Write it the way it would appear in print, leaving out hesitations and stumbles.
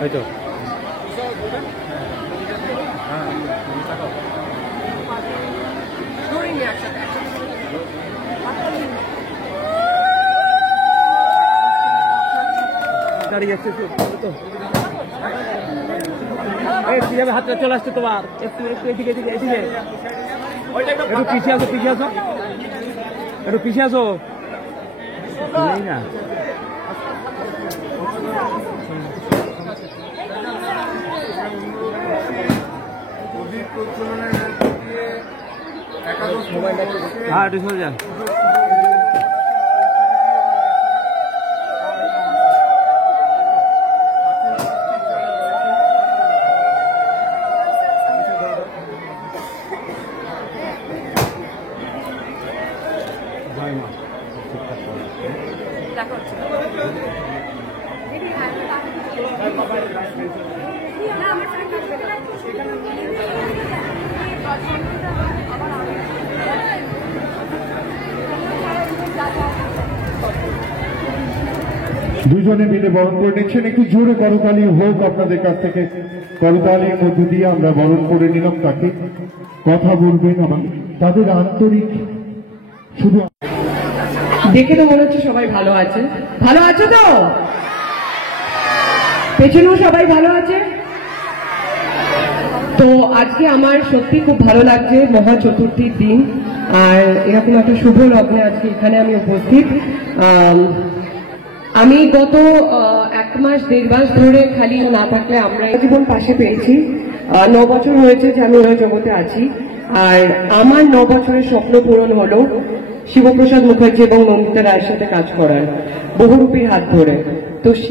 হয়তো দাঁড়িয়ে যাচ্ছে তো কিভাবে হাতটা চলে আসছে তোমার একটু একটু এদিকে এদিকে এদিকে একটু পিছিয়ে আসো পিছিয়ে আসো একটু পিছিয়ে আসো না হ্যাঁ একটু সরে যান দুজনে মিলে বরণ করে নিচ্ছেন। একটু জোরে করতালি হোক আপনাদের কাছ থেকে। করতালির মধ্য দিয়ে আমরা বরণ করে নিলাম তাকে। কথা বলবেন আমার তাদের আন্তরিক শুধু দেখে তো মনে হচ্ছে সবাই ভালো আছে। ভালো আছে তো? পেছনেও সবাই ভালো আছে তো? আজকে আমার সত্যি খুব ভালো লাগছে, মহা চতুর্থীর দিন, আর এরকম একটা শুভ লগ্নে আজকে এখানে আমি উপস্থিত। আমি গত 1 মাস 1.5 মাস ধরে খালি না থাকলে আমরা জীবন পাশে পেয়েছি। 9 বছর হয়েছে যে আমি ওই জগতে আছি, আর আমার 9 বছরের স্বপ্ন পূরণ হলো শিবপ্রসাদ মুখার্জি এবং নন্দিতা রায়ের সাথে কাজ করার, বহুরূপীর হাত ধরে। তো